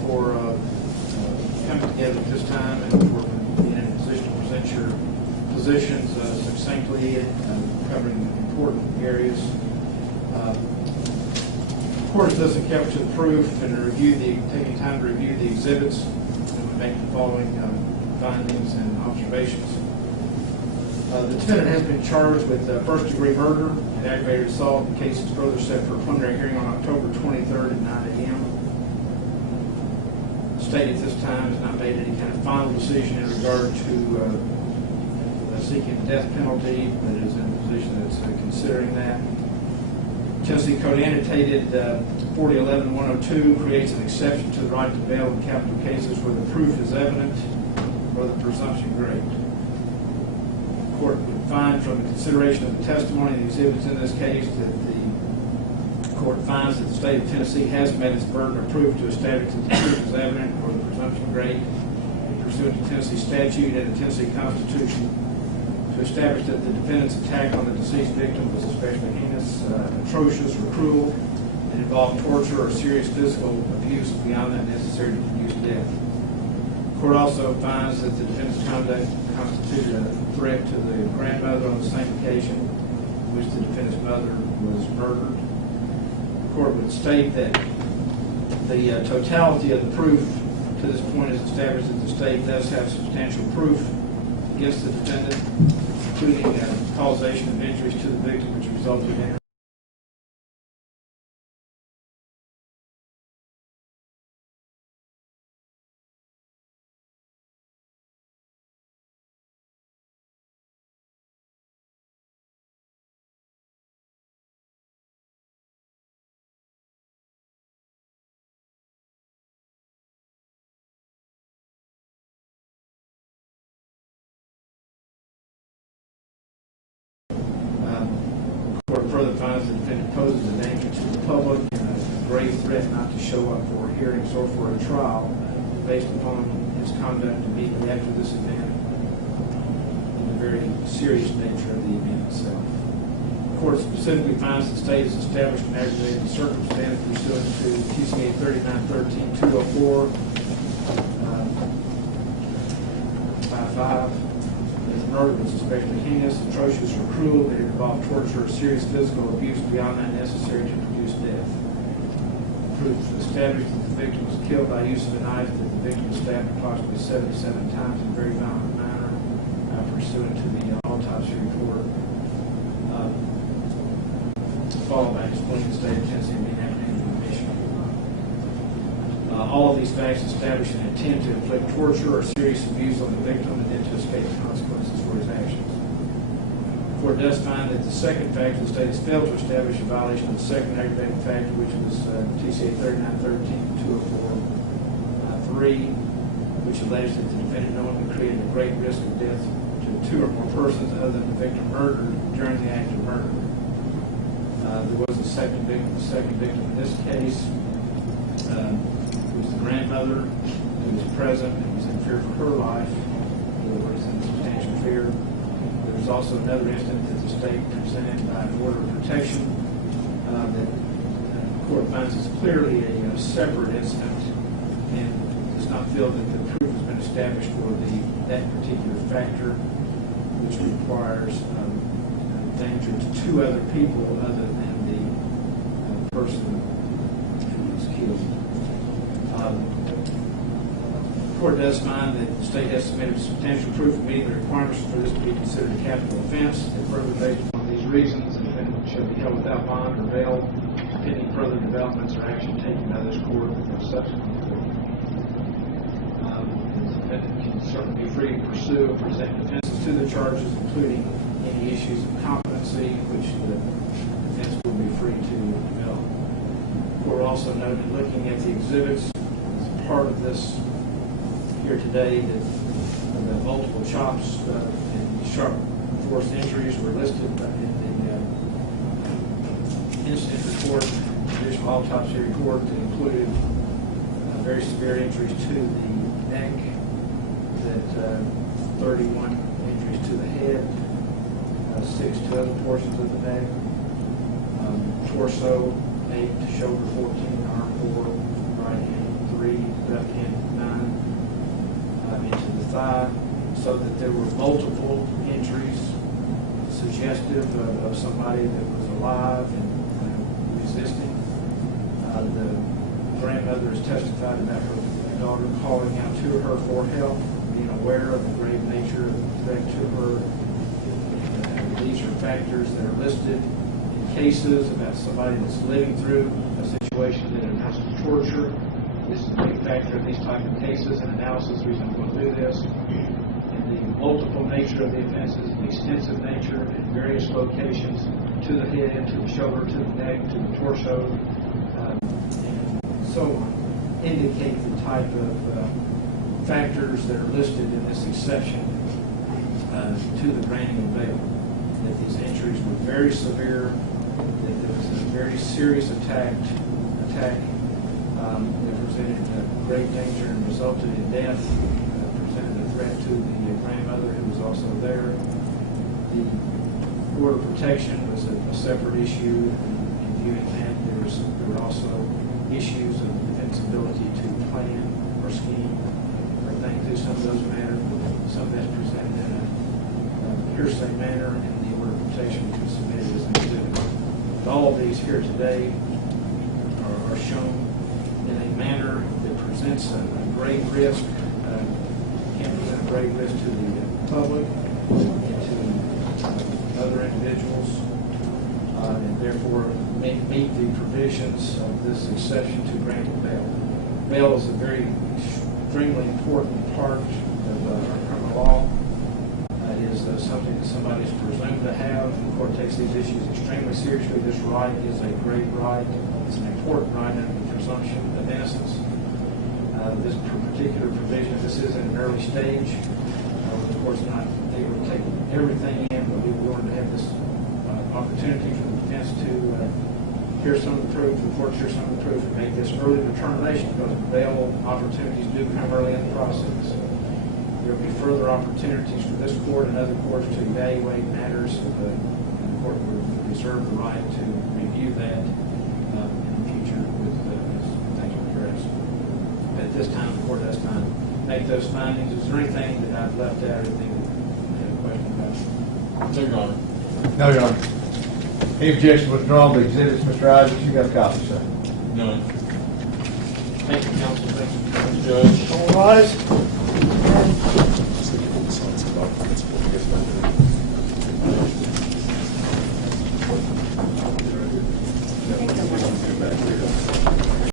for coming together at this time and for being in a position to present your positions succinctly and covering important areas. Of course, this is kept to the proof and taking time to review the exhibits and we make the following findings and observations. The defendant has been charged with first-degree murder and aggravated assault. The case is further set for a preliminary hearing on October 23rd at 9 a.m. The state at this time has not made any kind of final decision in regard to seeking the death penalty, but is in a position that's considering that. Tennessee Code annotated 4011-102 creates an exception to the right to bail in capital cases where the proof is evident or the presumption great. The court would find from the consideration of the testimony and the exhibits in this case that the court finds that the state of Tennessee has met its burden of proof to establish that the proof is evident or the presumption great pursuant to Tennessee statute and the Tennessee Constitution to establish that the defendant's attack on the deceased victim was especially heinous, atrocious, or cruel, and involved torture or serious physical abuse beyond that necessary to produce death. The court also finds that the defendant's conduct constituted a threat to the grandmother on the same occasion in which the defendant's mother was murdered. The court would state that the totality of the proof to this point is established that the state does have substantial proof against the defendant, including causation of injuries to the victim which resulted in her. Further finds the defendant poses a danger to the public and a grave threat not to show up for hearings or for a trial based upon his conduct immediately after this event and the very serious nature of the event itself. The court specifically finds the state has established an aggravated circumstance pursuant to TCA 3913-204 5. The murder was especially heinous, atrocious, or cruel, that it involved torture or serious physical abuse beyond that necessary to produce death. Proof established that the victim was killed by use of a knife, that the victim was stabbed approximately 77 times in a very violent manner, pursuant to the autopsy report, followed by explaining the state of Tennessee being apprehended in Michigan. All of these facts establish an intent to inflict torture or serious abuse on the victim and then to escape the consequences for his actions. The court does find that the second factor the state has failed to establish a violation of the second aggravating factor, which was TCA 3913-204-3, which alleged that the defendant knowingly created a great risk of death to two or more persons other than the victim murdered during the act of murder. There was a second victim. The second victim in this case was the grandmother who was present and was in fear for her life, or was in substantial fear. There was also another incident that the state presented by an order of protection that the court finds is clearly a separate incident and does not feel that the proof has been established for that particular factor, which requires danger to two other people other than the person who was killed. The court does find that the state has submitted substantial proof of meeting the requirements for this to be considered a capital offense. And further, based upon these reasons, the defendant shall be held without bond or bail pending further developments or action taken by this court or subsequent court. The defendant can certainly be free to pursue and present defenses to the charges, including any issues of competency, which the defense will be free to develop. The court also noted, looking at the exhibits, as part of this here today, that the multiple chops and sharp force injuries were listed in the incident report, additional autopsy report that included very severe injuries to the neck, that 31 injuries to the head, 6 to other portions of the neck, torso, 8, shoulder 14, arm 4, right hand 3, thigh, so that there were multiple injuries suggestive of somebody that was alive and resisting. The grandmother has testified about her daughter calling out to her for help, being aware of the grave nature of the threat to her. These are factors that are listed in cases about somebody that's living through a situation that amounts to torture. This is a big factor in these type of cases and analysis. The reason I'm going to do this. And the multiple nature of the offenses, the extensive nature in various locations, to the head, to the shoulder, to the neck, to the torso, and so on, indicate the type of factors that are listed in this exception to the granting of bail. That these injuries were very severe, that there was a very serious attack that presented great danger and resulted in death, presented a threat to the grandmother who was also there. The order of protection was a separate issue. In viewing that, there were also issues of the defense ability to plan or scheme or think through some of those matters. Some of that's presented in a hearsay manner, and the order of protection was submitted as an exhibit. But all of these here today are shown in a manner that presents a great risk, can present a great risk to the public and to other individuals, and therefore meet the provisions of this exception to granting bail. Bail is a very extremely important part of our criminal law. It is something that somebody is presumed to have. The court takes these issues extremely seriously. This right is a great right. It's an important right under the presumption of innocence. This particular provision, this is in an early stage. The court's not able to take everything in, but we wanted to have this opportunity for the defense to hear some of the proof, the court hear some of the proof, and make this early determination, because bail opportunities do come early in the process. There will be further opportunities for this court and other courts to evaluate matters, and the court will reserve the right to review that in the future with things progress. But at this time, the court has time to make those findings. Is there anything that I've left out, anything that you have a question about? No, Your Honor. No, Your Honor. Any objection to withdrawal of the exhibits, Mr. Isaacs? You got a copy, sir. None. Thank you, counsel. Thank you, Judge. All rise.